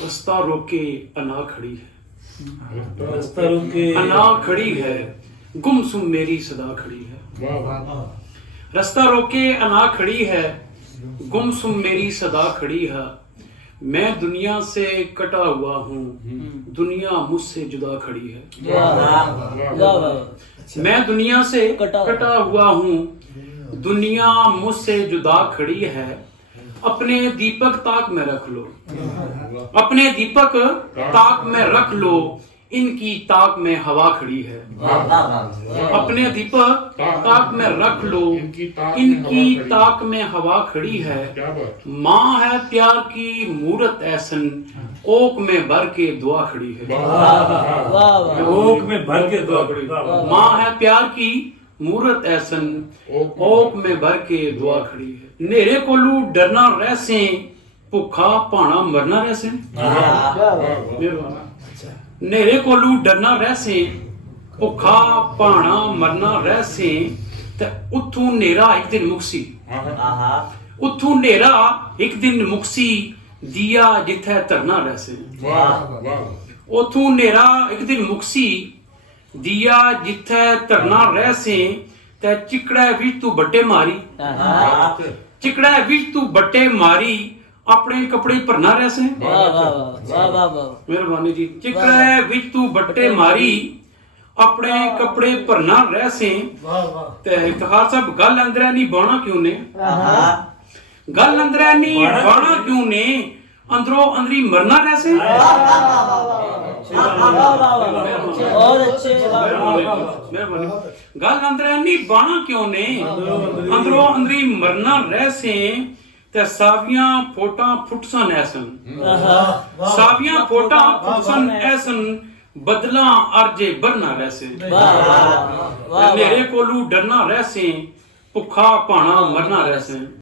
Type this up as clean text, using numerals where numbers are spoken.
रास्ता रोके अना खड़ी है, रास्ता रोके अना खड़ी है, गुमसुम मेरी सदा खड़ी है। रास्ता रोके अना खड़ी है, गुमसुम मेरी सदा खड़ी है। मैं दुनिया से कटा हुआ हूँ, दुनिया मुझसे जुदा खड़ी है। मैं दुनिया से कटा हुआ हूँ, दुनिया मुझसे जुदा खड़ी है। अपने दीपक ताक में रख लो, अपने दीपक ताक में रख लो, इनकी ताक में हवा खड़ी है। अपने दीपक ताक में रख लो, इनकी ताक में हवा खड़ी है। माँ है प्यार की मूरत ऐसन, ओक में भर के दुआ खड़ी है। ओक में भर के दुआ खड़ी। माँ है प्यार की मूरत ऐसन, ओक में भर के दुआ खड़ी है। नेरे कोलू डरना रहसे, भुखा भाना मरना रहसे। नेरे कोलू डरना रहसे, भुखा भाना मरना रहसे। ते उथू नेरा एक दिन मुक्सी, उथू नेरा एक दिन मुक्सी, दिया जिथे धरना रहसे। उथू नेरा एक दिन मुक्सी, दिया जिथे धरना रहसे। ते चिकड़ा विच तू बट्टे मारी, चिकड़ा विच तू बट्टे मारी, अपने कपड़े भरना रहसे। मेहरबानी जी। चिकड़ा विच तू बट्टे मारी, अपने कपड़े भरना रहसे। ते इफ्तिखार साहब गल अंदर नहीं बाणा क्यों ने, गल अंदर नहीं बाणा क्यों ने, अंदरों अंदरी मरना रहसे। गल अंदर नहीं बाणा क्यों ने, अंदरों अंदरी मरना रहसे। ते सावियां फोटा फुटसन ऐसन, सावियां फोटा फुटसन ऐसन, बदला अर्जे बरना रहसे। मेरे कोलू डरना रहसे, भुखा भाना मरना रहसे।